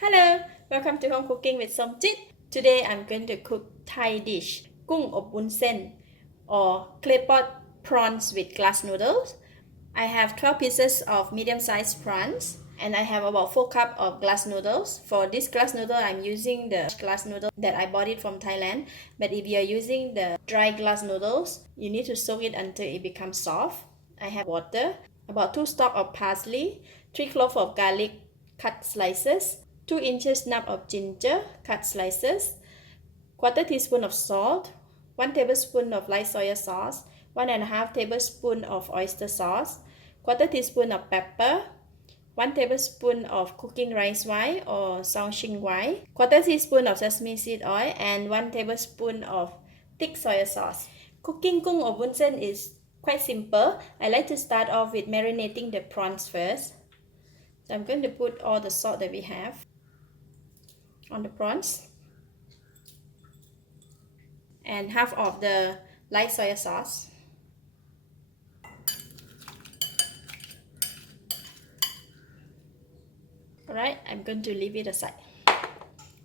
Hello, welcome to Home Cooking with Somjit. Today I'm going to cook Thai dish Goong Ob Woonsen or Claypot Prawns with glass noodles. I have 12 pieces of medium-sized prawns and I have about 4 cups of glass noodles. For this glass noodle, I'm using the glass noodle that I bought it from Thailand. But if you're using the dry glass noodles, you need to soak it until it becomes soft. I have water, about 2 stalks of parsley, 3 cloves of garlic cut slices, 2 inches snap of ginger cut slices, quarter teaspoon of salt, 1 tablespoon of light soy sauce, 1.5 tablespoon of oyster sauce, quarter teaspoon of pepper, 1 tablespoon of cooking rice wine or Somjit wine, quarter teaspoon of sesame seed oil, and 1 tablespoon of thick soy sauce. Cooking Goong Ob Woonsen is quite simple. I like to start off with marinating the prawns first. So I'm going to put all the salt that we have on the prawns and half of the light soy sauce. Alright, I'm going to leave it aside.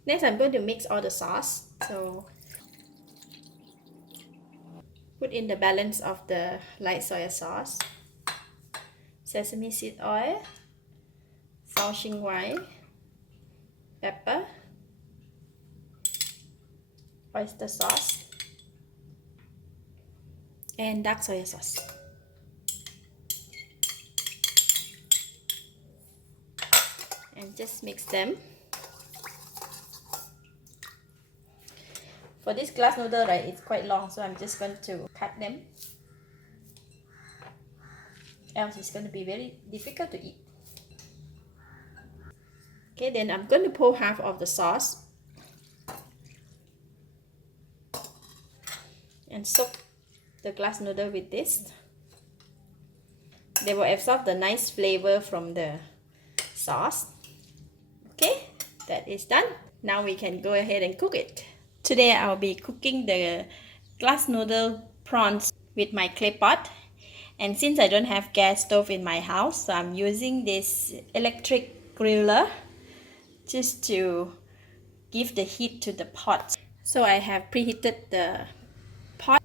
Next, I'm going to mix all the sauce. So put in the balance of the light soy sauce, sesame seed oil, Somjit wine, pepper, oyster sauce, and dark soy sauce. And just mix them. For this glass noodle, right, it's quite long, so I'm just going to cut them. Else it's going to be very difficult to eat. Okay, then I'm going to pour half of the sauce and soak the glass noodle with this. They will absorb the nice flavor from the sauce. Okay, that is done. Now we can go ahead and cook it. Today I'll be cooking the glass noodle prawns with my clay pot. And since I don't have gas stove in my house, so I'm using this electric griller just to give the heat to the pot. So I have preheated the pot.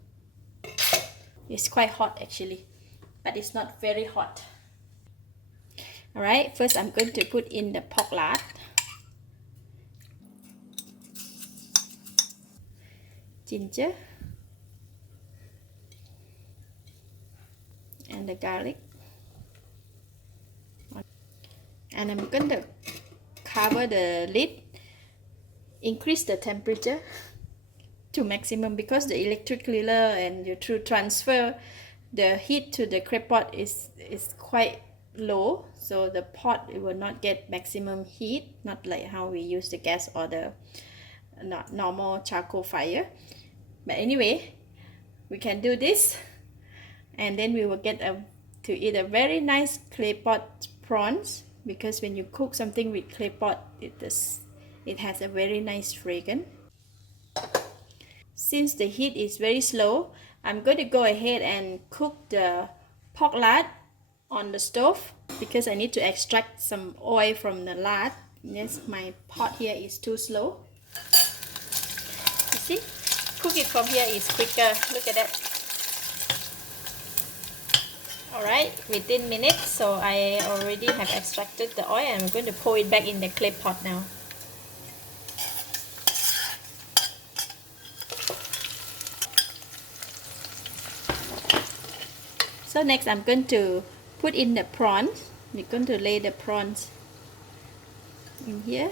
It's quite hot actually, but it's not very hot. Alright, first I'm going to put in the pork lard, ginger, and the garlic. And I'm going to cover the lid, increase the temperature to maximum because the electric griller and you to transfer the heat to the clay pot is quite low, so the pot it will not get maximum heat, not like how we use the gas or the normal charcoal fire. But anyway, we can do this and then we will get to eat a very nice clay pot prawns, because when you cook something with clay pot, it has a very nice fragrance. Since the heat is very slow, I'm going to go ahead and cook the pork lard on the stove because I need to extract some oil from the lard. Yes, my pot here is too slow. You see, cook it from here is quicker. Look at that. Alright, within minutes, so I already have extracted the oil and I'm going to pour it back in the clay pot now. So next I'm going to put in the prawns. We're going to lay the prawns in here.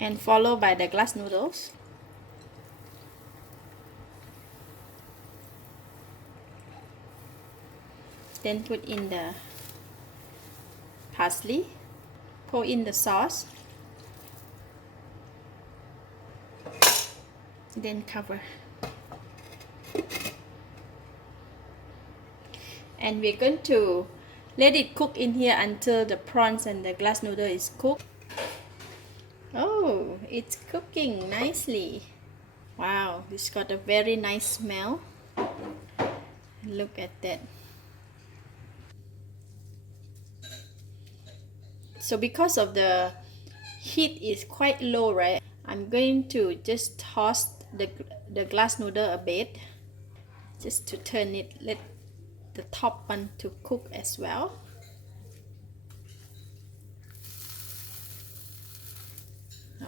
And followed by the glass noodles. Then put in the parsley. Pour in the sauce. Then cover. And we're going to let it cook in here until the prawns and the glass noodle is cooked. Oh, it's cooking nicely. Wow, it's got a very nice smell. Look at that. So because of the heat is quite low, right? I'm going to just toss the glass noodle a bit, just to turn it, let the top one to cook as well.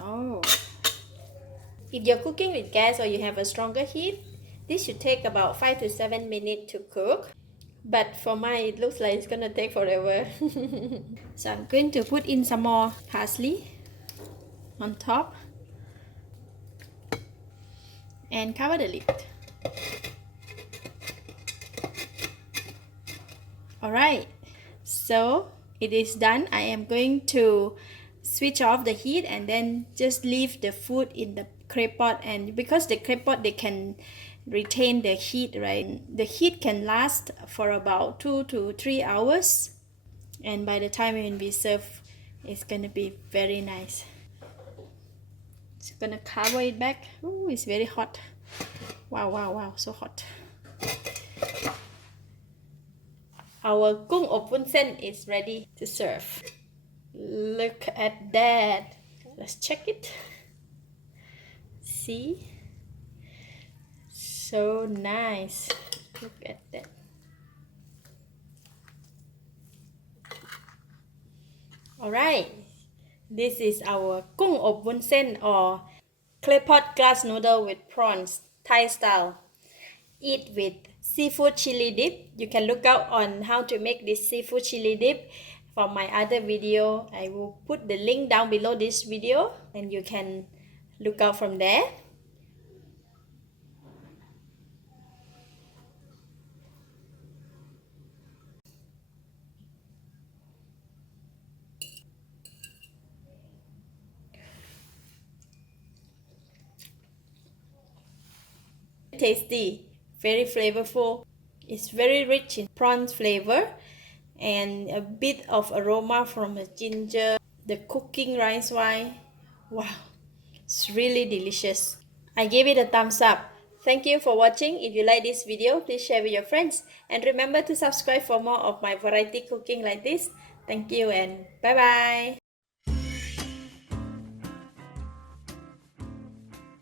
Oh, if you're cooking with gas or you have a stronger heat, this should take about 5 to 7 minutes to cook. But for mine, it looks like it's gonna take forever. So I'm going to put in some more parsley on top and cover the lid. Alright, so it is done. I am going to switch off the heat and then just leave the food in the clay pot, and because the clay pot, they can retain the heat, right? The heat can last for about 2 to 3 hours, and by the time when we serve, it's gonna be very nice. Just gonna cover it back. Oh, it's very hot. Wow, so hot. Our Goong Ob Woonsen is ready to serve. Look at that. Let's check it. See? So nice. Look at that. Alright. This is our Goong Ob Woonsen, or Claypot glass noodle with prawns, Thai style. Eat with seafood chili dip. You can look out on how to make this seafood chili dip from my other video. I will put the link down below this video and you can look out from there. Tasty, very flavorful. It's very rich in prawn flavor and a bit of aroma from the ginger, the cooking rice wine. Wow, it's really delicious. I gave it a thumbs up. Thank you for watching. If you like this video, please share with your friends and remember to subscribe for more of my variety cooking like this. Thank you and bye bye.